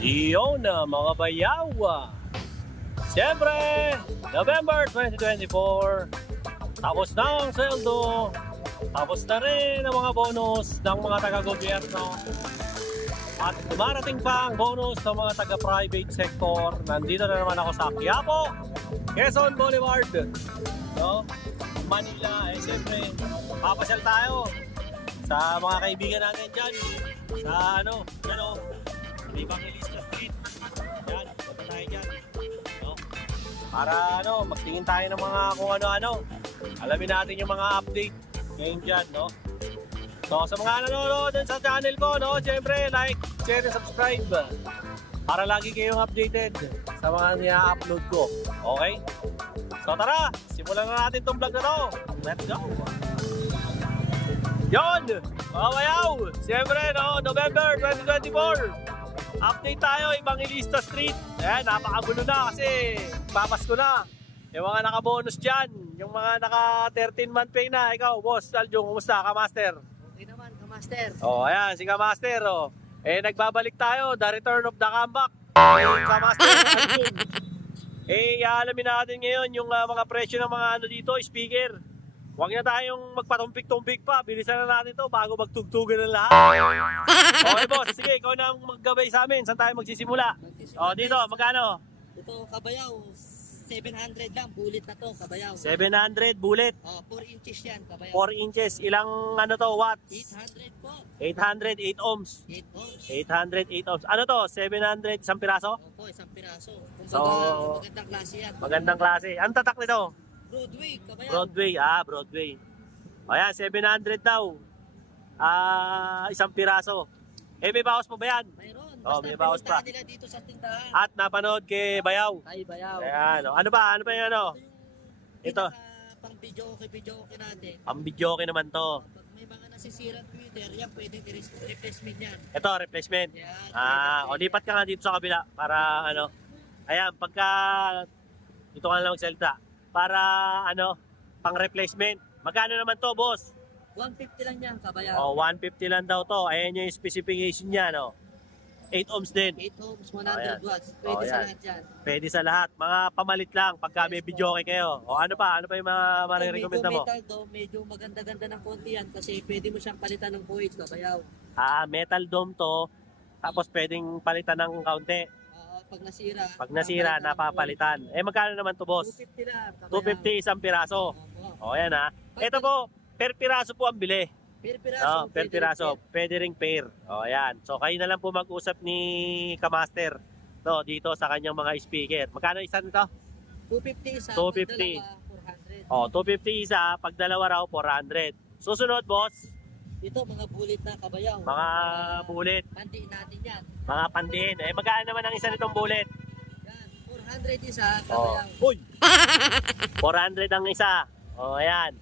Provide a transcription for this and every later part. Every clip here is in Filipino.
Iyon na mga bayaw. Siyempre, November 2024, tapos na ang sweldo, tapos na rin ang mga bonus ng mga taga-gobyerno, at dumarating pa ang bonus ng mga taga-private sector. Nandito na naman ako sa Quiapo, Quezon Boulevard, no? Manila. Siyempre, papasyal tayo sa mga kaibigan natin dyan, sa Evangelista Street. Yan, punta tayo dyan, no? Para magtingin tayo ng mga kung ano-ano. Alamin natin yung mga update ngayon dyan, no? So, sa mga nanonood sa channel ko, no? Siyempre, like, share, and subscribe para lagi kayong updated sa mga nia-upload ko. Okay? So, tara! Simulan na natin itong vlog na to. Let's go! Yon! Mga bayaw! Siyempre, no? November 2024. Update tayo, Evangelista Street. Ayan, napakagulo na kasi papasko na. Yung mga naka-bonus dyan, yung mga naka-13-month pay na. Ikaw, boss, Aljong, kumusta? Ka-master? Okay naman, Ka-master. Oh, ayan, si Ka-master. Oh. Nagbabalik tayo, the return of the comeback. Ka-master, Aljong. Alamin natin ngayon yung mga presyo ng mga dito, speaker. Huwag na tayong magpatumpik-tumpik pa. Bilisan na natin to bago magtugtugan ng lahat. Okay, boss. Sige, ikaw na ang maggabay sa amin. Saan tayo magsisimula? Dito, magkano? Ito, kabayaw, 700 lang. Bullet na to, kabayaw. 700 bullet. 4 inches yan, kabayaw. 4 inches. Ilang watts? 800 po. 800, 8 ohms. 8 ohms. 800, 8 ohms. Ano to? 700, isang piraso? Opo, isang piraso. So, Magandang klase yan. magandang klase. Ang tatak nito? Broadway, kabayaw. Broadway. Broadway. Ayan, 700 daw. Isang piraso. May bawas pa ba yan? Mayroon. May bawas pa. nila dito sa tindahan. At napanood kay Bayaw. Ay, bayaw. Ayan. Ano ba yung ano? Ito. Pang video okay natin. Ang video okay naman to. Pag may mga nasisirang Twitter, yan pwedeng replacement yan. Ito, replacement. Yan. Lipat ka nga dito sa kabila para ayan, pagka dito ka na lang magsalita. Para pang replacement. Magkano naman to, boss? 150 lang yan, kabayaw. 150 lang daw to. Ayan yung specification niya, 8 ohms din. 8 ohms, Ayan. 100 watts. Pwede sa Ayan. lahat yan. Pwede sa lahat. Mga pamalit lang pagka may video okay kayo. Ano pa yung mga marirekomenda mo? Metal to, medyo maganda-ganda ng konti yan kasi pwede mo siyang palitan ng coils, kabayaw. Metal dome to. Tapos pwedeng palitan ng kaunti. Pag nasira. Pag nasira, napapalitan. Magkano naman to, boss? 250 lang, kabayaw. 250 isang piraso. Opo. Ayan Ito po, per piraso po ang bili. Per piraso. Per piraso. Pwede ring pair. Ayan. So kayo na lang po mag-usap ni Kamaster dito sa kanyang mga speaker. Magkano isa nito? 250 isa. 250. Pag dalawa, 400. 250 isa. Pag dalawa raw, 400. Susunod, boss, Ito, mga bullet na, kabayaw. mga bullet. Pandiin natin yan. Mga pandin. Magkano naman ang isa nitong bullet? Yan. 400 isa, kabayaw. Uy! 400 ang isa. Ayan.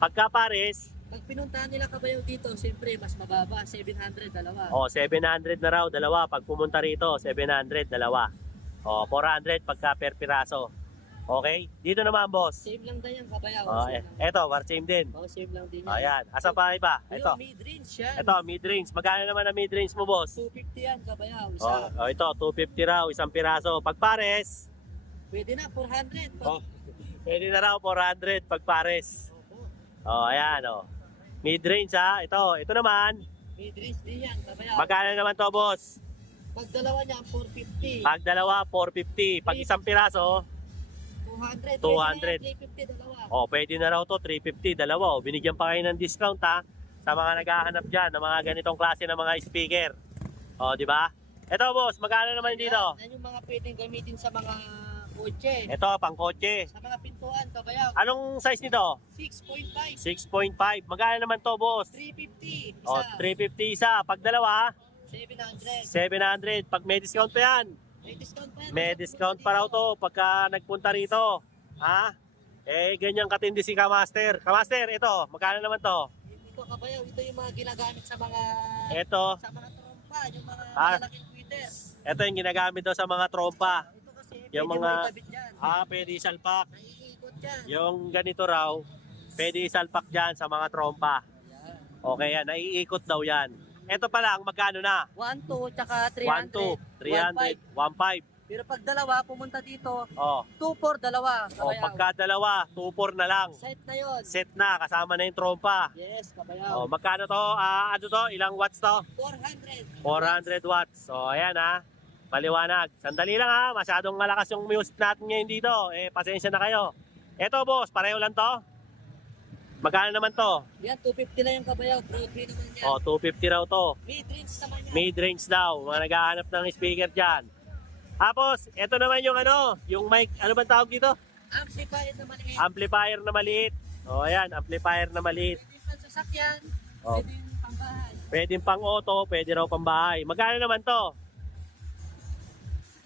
Pagka pares, Pag pinuntahan nila, kabayaw, dito, siyempre, mas mababa. 700, dalawa. 700 na raw, dalawa. Pag pumunta rito, 700, dalawa. 400 pagka per piraso. Okay? Dito naman, boss. Same lang din yan, kabayaw. Eto, same din. Same lang din yan. Ayan. Asa pa iba? Ito. Mid-range yan. Ito, mid-range. Magkano naman ang mid-range mo, boss? 250 yan, kabayaw. Isa. Ito, 250 raw, isang piraso. Pag pares, Pwede na, 400. pwede na raw 400 pag pares. Opo. Ayan, mid-range Ito naman. Mid-range din yan, kabayaw. Magkano naman to, boss? Pag dalawa niya, 450. Pag dalawa, 450. Pag isang piraso, 200. 200. 350, dalawa. Pwede na raw to, 350, dalawa. Binigyan pa kayo ng discount sa mga naghahanap dyan ng mga ganitong klase ng mga speaker. Di ba? Ito, boss, magkano naman dito? Yan yung mga pwedeng gamitin sa mga kotse. Ito, pang kotse. Sa mga pintuan, kabayaw. Anong size nito? 6.5. 6.5. Magkano naman to, boss? 350. Isa. 350 isa. Pag dalawa, 700. 700. Pag may discount pa yan. May discount pa yan. May discount pa raw to pagka nagpunta rito. Ganyan katindi si Kamaster. Kamaster, ito, magkano naman to? Ito, kabayaw. Ito yung mga ginagamit sa mga Ito, trompa. Yung mga Ah. malaking Twitter. ito yung ginagamit daw sa mga trompa. Ito kasi Yung pwede mga- mo itabit dyan. Pwede isalpak. Naiikot dyan. Yung ganito raw, pwede isalpak dyan sa mga trompa. Yan. Okay yan, naiikot daw yan. ito pa lang, magkano na? 1.2 tsaka 1.2, 300. 300, 1.5. Pero pag dalawa, pumunta dito, Oh. 2.4 dalawa. Oh, Kabayaw. pagka dalawa, 2.4 na lang. Set na yun. Set na, kasama na yung trompa. Yes, kabayaw. Oh, magkano to? Ano to? Ilang watts to? 400. 400 watts. So, ayan ha. Maliwanag. Sandali lang ha. Masyadong malakas yung music natin ngayon dito. Pasensya na kayo. Eto boss, pareho lang to? Magkano naman to? Yan, 250 lang yung kabayaw. Broadway naman yan. Oh, 250 raw to. Mid-range naman yan. Mid-range daw. Mga naghahanap ng speaker dyan. Tapos, eto naman yung yung mic, ano bang tawag dito? Amplifier na maliit. Amplifier na maliit. O, ayan, amplifier na maliit. Pwede pang sasakyan. Oh. Pwede yung pangbahay. Pwede pang auto, pwede raw pang bahay. Magkano naman to?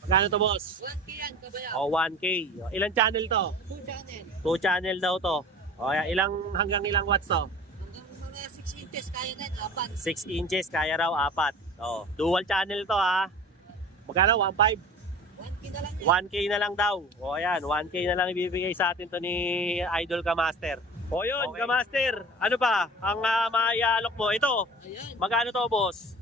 Magkano to, boss? 1K yan, kabayaw. O, 1K. O, ilang channel to? 2 channel. 2 channel daw to. O, ayan, hanggang ilang watts to? Hanggang mga 6 inches, kaya na yun, 4. 6 inches, kaya raw 4. O, dual channel to ha. Magkano? 1.5? 1K na lang yan. 1K na lang daw. O ayan, 1K na lang ibibigay sa atin to ni Idol Kamaster. O yun, Okay. Kamaster, ano pa? Ang maialok mo, ito, Ayan, magkano to, boss?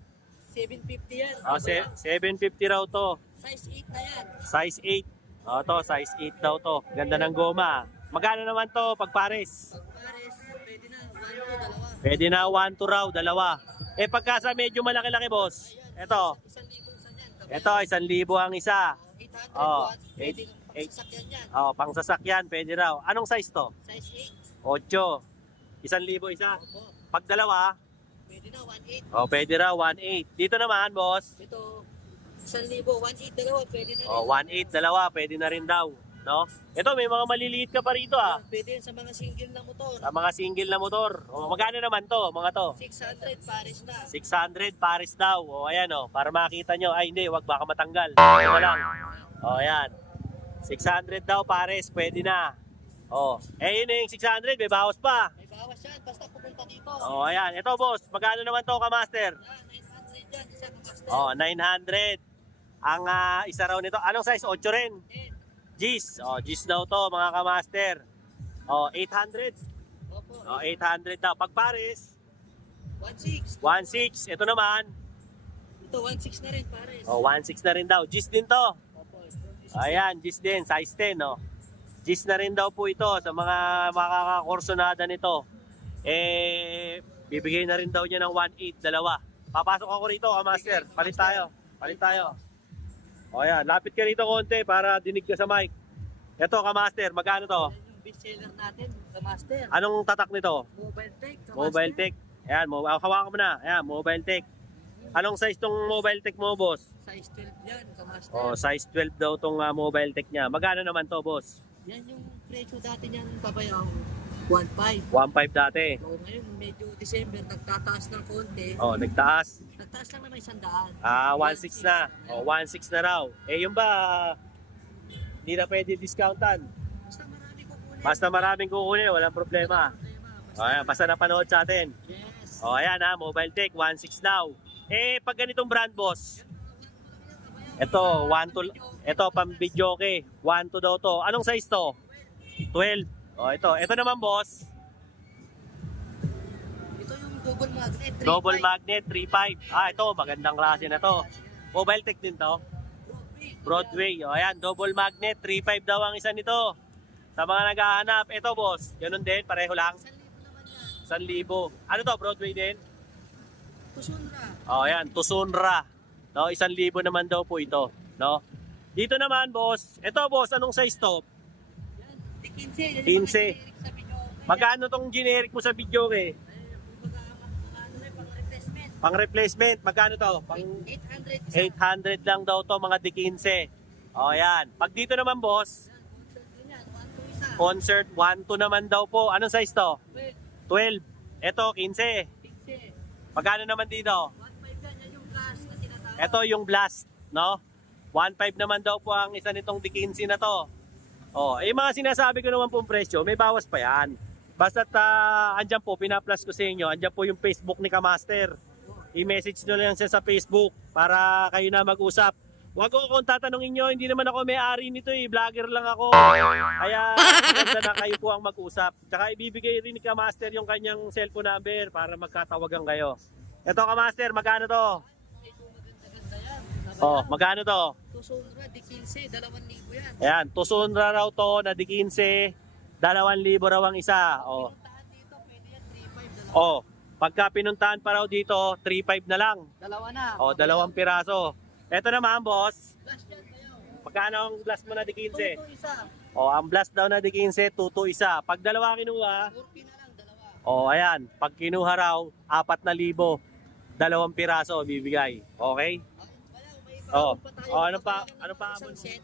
750 yan. O, kabayaw. 750 raw to. Size 8 na yan. Size 8. O, to, size 8 daw to. Ganda ng goma. Magkano naman to, pag pares? Pag pares, pwede na. 1 to dalawa. Pwede na 1 to raw, dalawa. Pagka sa medyo malaki-laki, boss, Ayan, ito. 1,000 isa yan. kabayaw. Ito, 1,000 ang isa. 800 Oh, watts. Pwede eight- kang pagsasakyan yan. O, pang sasakyan, pwede raw. Anong size to? Size 8. 1,000 isa. 8. Opo. Pag dalawa, Pwede na, 1.8. pwede raw 1.8. Dito naman, boss. Ito, 1,000. 1.8 dalawa, pwede na rin. 1.8 dalawa, pwede na rin daw, no? Ito may mga maliliit ka pa rito ah. Pwede yan sa mga single na motor. Sa mga single na motor. Magkano naman to, mga to? 600 pares na. 600 pares daw. Ayan para makita nyo. Ay hindi, wag baka matanggal. Ito lang. Ayan. 600 daw pares, pwede na. Yun yung 600, may bawas pa. May bawas yan, basta pupunta dito. Ayan. Ito boss, magkano naman to, Kamaster? 900 yan, isa na master. 900. Ang isa raw nito, anong size? 8 rin. 10. Gis. Gis daw to mga Kamaster. 800. Opo. 800 daw. Pag pares, 1.6. 1.6. Ito naman. Ito, 1.6 na rin pares. 1.6 na rin daw. Gis din to. Opo. Ayan, Gis din. Size 10. Gis na rin daw po ito sa mga makakakorsonada nito. Bibigay na rin daw niya ng 1.8 dalawa. Papasok ako rito, Kamaster. Palit tayo. Palit tayo. Ayan, lapit ka rito konti para dinig ka sa mic. Ito, Kamaster, magkano to? Yan yung bestseller natin, the master. Anong tatak nito? Mobile Tech, the Mobile master. Tech. Ayan, hawakan mo na. Ayan, Mobile Tech. Anong size tong Mobile Tech mo, boss? Size 12 yan, the master. Size 12 daw tong Mobile Tech niya. Magkano naman to, boss? Yan yung presyo dati niyan, pabayaw. 1.5. 1.5 dati. So ngayon, medyo December, nagtataas ng konti. Nagtaas. Nagtaas lang naman 100. 1.6 na. 1.6 na raw. Yung ba, hindi na pwede discountan. Basta marami kukunin. Basta maraming kukunin, walang problema. Basta napanood sa atin. Yes. Ayan Mobile Tech, 1.6 daw. Pag ganitong brand, boss, ito, 1.2, ito, pang video okay. 1.2 daw to. Anong size to? 12. Ito naman, boss. Ito yung double magnet. 3.5. Double magnet, 3.5. Ito, magandang klase na to. Mobile Tech din to. Broadway. Ayan, double magnet, 3.5 daw ang isa nito. Sa mga naghahanap, ito boss, ganun din, pareho lang. 1,000 naman yan. 1,000. Ano to, Broadway din? Tusunra. Ayan, Tusunra. 1,000 naman daw po ito. No? Dito naman, boss. Ito, boss, anong size to? Yan, di 15. Yan 15. yung mga generic sa video. Magkano tong generic mo sa video eh? Pang replacement. Pang replacement, magkano to? Pang 800 isa. 800 lang daw to, mga D15. Ayan. Pag dito naman, boss, Yan, 1 isa. concert 1-2 naman daw po. Anong size to? 12. Ito, 15. 15. Magkano naman dito? 1.5 yan. Yan yung gas na tinatawag. Ito yung blast, no? 1.5 naman daw po ang isa nitong D15 na to. Yung mga sinasabi ko naman pong presyo, may bawas pa yan. Basta't andyan po, pina-plus ko sa inyo, andyan po yung Facebook ni Kamaster. I-message nyo lang siya sa Facebook para kayo na mag-usap. Huwag ko akong tatanungin nyo, hindi naman ako may-ari nito vlogger lang ako. Kaya maganda na kayo po ang mag-usap. Tsaka ibibigay rin ni Kamaster yung kanyang cellphone number para magkatawagan kayo. Ito Kamaster, magkano to? Ito maganda-ganda yan. Oh, magkano to? Tusunra, di 15, 2,000 yan. Ayan, tusunra raw to na di 15, 2,000 raw ang isa. Oh. Pinuntahan dito, pwede yan, 3,500, dalawa. Oh, pagka pinuntahan pa raw dito, 3,500 na lang. Dalawa na. Oh, 2 piraso. Ito naman, boss. Last yan, bayaw. Magkano ang blast mo na di 15? Ito isa. Oh, ang blast daw na di 15, 2 isa. Pag dalawa kinuha, 40 na lang, dalawa. oh, ayan, pag kinuha raw, 4,000, 2 piraso bibigay. Okay? Bayaw, may Oh. pa tayo. Oh, ano pa? Pagkailangan Ano pa? ng isang set.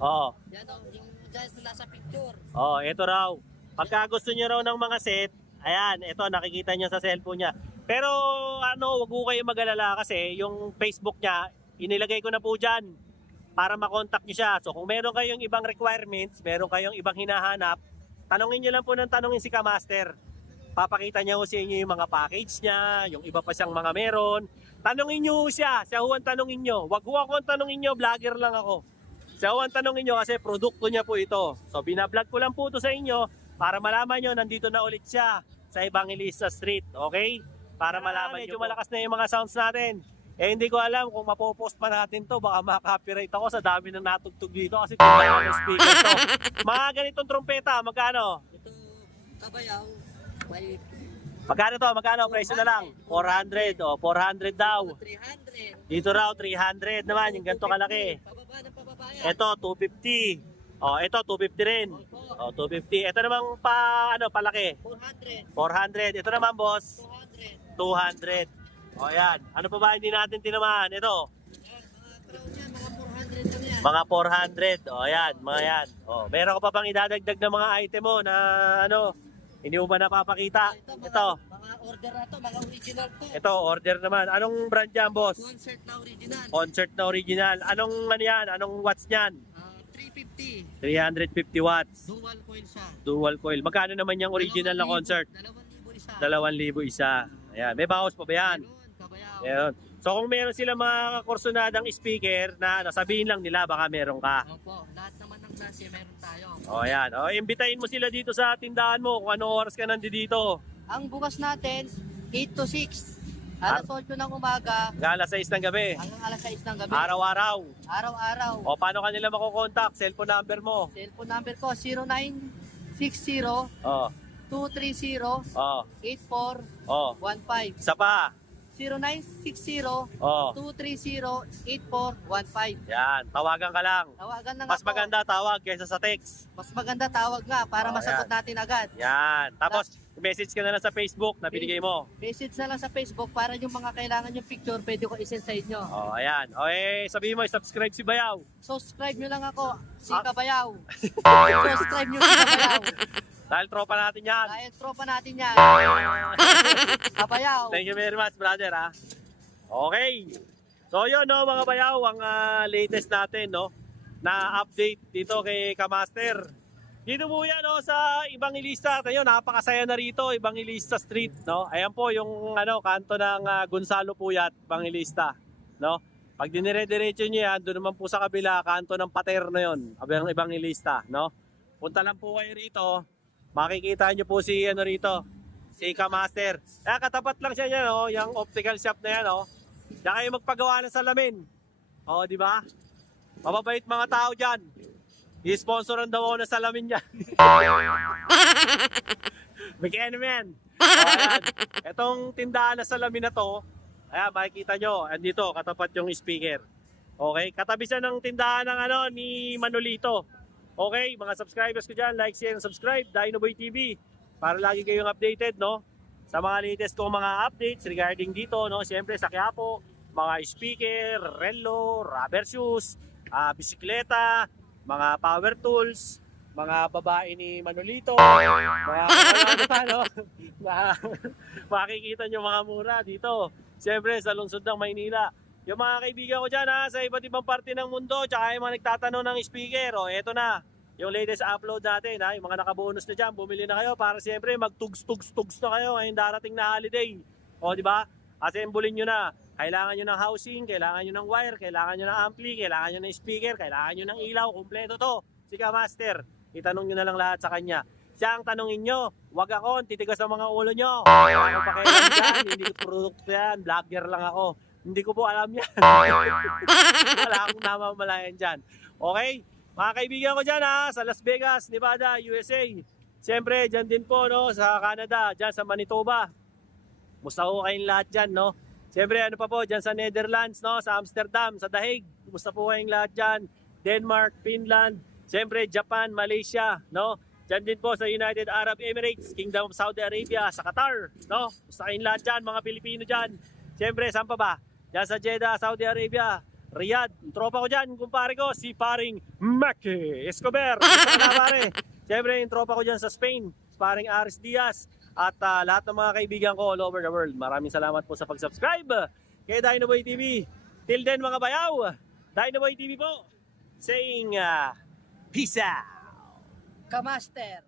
Oh. Yan o, yung guys na nasa picture. Oh, ito raw. Pagka gusto niyo raw ng mga set, ayan, ito nakikita niyo sa cellphone niya. Pero ano, wag ko kayo mag-alala kasi yung Facebook niya, inilagay ko na po diyan para makontak niyo siya. So kung meron kayong ibang requirements, meron kayong ibang hinahanap, tanungin niyo lang po ng tanungin si Kamaster. Papakita niya ko sa inyo yung mga package niya, yung iba pa siyang mga meron. Tanungin niyo siya ho ang tanungin niyo. Wag ho ako ang tanungin niyo, vlogger lang ako. Siya ho ang tanungin niyo kasi produkto niya po ito. So binablog ko lang po ito sa inyo para malaman niyo nandito na ulit siya sa Evangelista Street, okay? Para malaman niyo. Medyo malakas na yung mga sounds natin. Eh hindi ko alam kung mapopost pa natin to, baka maka-copyright ako sa dami ng natugtog dito kasi tindahan ng speaker to. Mga ganitong trompeta, magkano? Ito, kabayaw, may Magkano to? Magkano? Presyo na lang. 400 o 400 daw. 300. Dito raw 300 naman, yung ganito kalaki. Pababa na pababa yan. Ito 250. Oh, ito 250 rin. Oh, 250. Ito namang palaki. 400. 400. Ito naman, boss. 200. 200. Oh, yan. Ano pa ba hindi natin tinamaan? Ito. Yan, mga crown yan, mga 400 lang yan. Mga 400. Oh, yan. Mga yan. Oh, meron ka pa bang idadagdag na mga item mo na hindi mo ba napapakita? Ito. Mga order na to, mga original to. Ito, order naman. Anong brand yan, boss? Concert na original. Concert na original. Anong yan? Anong watts niyan? 350. 350 watts. Dual coil siya. Dual coil. Magkano naman yung original na concert? 2,000 isa. 2,000 isa. Ayan. May bawas pa ba yan? Ayun, kabayaw. Ayan. So kung meron sila mga kursunadang speaker na sabihin lang nila baka meron ka. Opo, lahat naman ng klase meron tayo. O ayan. O imbitahin mo sila dito sa tindahan mo kung anong oras ka nandito. Ang bukas natin, 8 to 6. Alas 8 ng umaga Hanggang alas 6 ng gabi. hanggang alas 6 ng gabi. Araw-araw. Araw-araw. O paano kanila makukontak? Cellphone number mo. Cellphone number ko 0960 O. 230 O. 8415. O. Isa pa. 0960 O. 230-8415. Yan. Tawagan ka lang. Tawagan na nga Mas po. maganda tawag kaysa sa text. Mas maganda tawag nga para Oh, masagot natin agad. Yan. Tapos, message ka na lang sa Facebook na binigay mo. Message na lang sa Facebook para yung mga kailangan yung picture, pwede ko isend sa inyo. Oh, ayan. O sabihin mo, subscribe si Bayaw. Subscribe nyo lang ako, si Ah. Kabayaw. Subscribe nyo si Kabayaw. Dahil tropa natin yan. Dahil tropa natin yan. Kabayaw. Thank you very much, brother, ha. Okay. So, yun, no, mga Bayaw, ang latest natin, no, na update dito kay Kamaster. Dito po yan, no, sa Evangelista. Tayo, napakasaya na rito, Evangelista Street, no. Ayan po yung, kanto ng Gonzalo Puyat, Evangelista, no. Pag dinire-diretso nyo yan, doon naman po sa kabila, kanto ng Paterno yun, abang Evangelista, no. Punta lang po kayo rito, makikita nyo po si, rito, si Kamaster. Kaya katapat lang siya yan, oh, yung optical shop na yan, oh. Diyan kayo magpagawa ng salamin. Oh, di ba? Mababait mga tao diyan. I-sponsoran daw ako ng salamin niyan. Bigyan naman. Oh, ayan. Itong tindahan na salamin na to, ayan, makikita nyo, andito, katapat yung speaker. Okay? Katabi siya ng tindahan ng ni Manolito. Okay, mga subscribers ko dyan, like, share, and subscribe, Dinoboy TV. Para lagi kayong updated, no? Sa mga latest kong mga updates regarding dito, no? Siyempre sa Quiapo, mga speaker, relo, rubber shoes, bisikleta, mga power tools, mga babae ni Manolito, mga no? Makikita nyo mga mura dito. Siyempre sa lungsod ng Maynila. Yung mga kaibigan ko dyan sa iba't ibang parte ng mundo, tsaka yung mga nagtatanong ng speaker, eto na. Yung latest upload natin, yung mga nakabonus na dyan, bumili na kayo para siyempre magtugs-tugs-tugs na kayo ngayong darating na holiday. O, di ba? Assemblin nyo na. Kailangan nyo ng housing, kailangan nyo ng wire, kailangan nyo ng ampli, kailangan nyo ng speaker, kailangan nyo ng ilaw, kumpleto to. Si Kamaster, itanong nyo na lang lahat sa kanya. siya ang tanongin nyo. Huwag ako, titigas ang mga ulo nyo. Wala akong pakialam dyan, hindi ko produkto yan, vlogger lang ako. Hindi ko po alam yan. Wala akong namamalayan dyan. Okay? Mga kaibigan ko dyan ha, sa Las Vegas, Nevada, USA. Siyempre, dyan din po no, sa Canada, dyan sa Manitoba. Musta ko kayong lahat dyan, no? Siyempre, ano pa po, dyan sa Netherlands, no? Sa Amsterdam, sa Dahig. Musta po kayong lahat dyan? Denmark, Finland, siyempre, Japan, Malaysia, no? Dyan din po sa United Arab Emirates, Kingdom of Saudi Arabia, sa Qatar, no? Musta kayong lahat dyan, mga Pilipino dyan? Siyempre, saan pa ba? Dyan sa Jeddah, Saudi Arabia, Riyadh. Yung tropa ko dyan, kumpare ko, si paring Maki Escobar. Gusto ko na pare. Siyempre, yung tropa ko dyan sa Spain, paring Aris Diaz. At lahat ng mga kaibigan ko all over the world. Maraming salamat po sa pag-subscribe kay Dinoboy TV. Till then mga bayaw, Dinoboy TV po, saying peace out. Kamaster.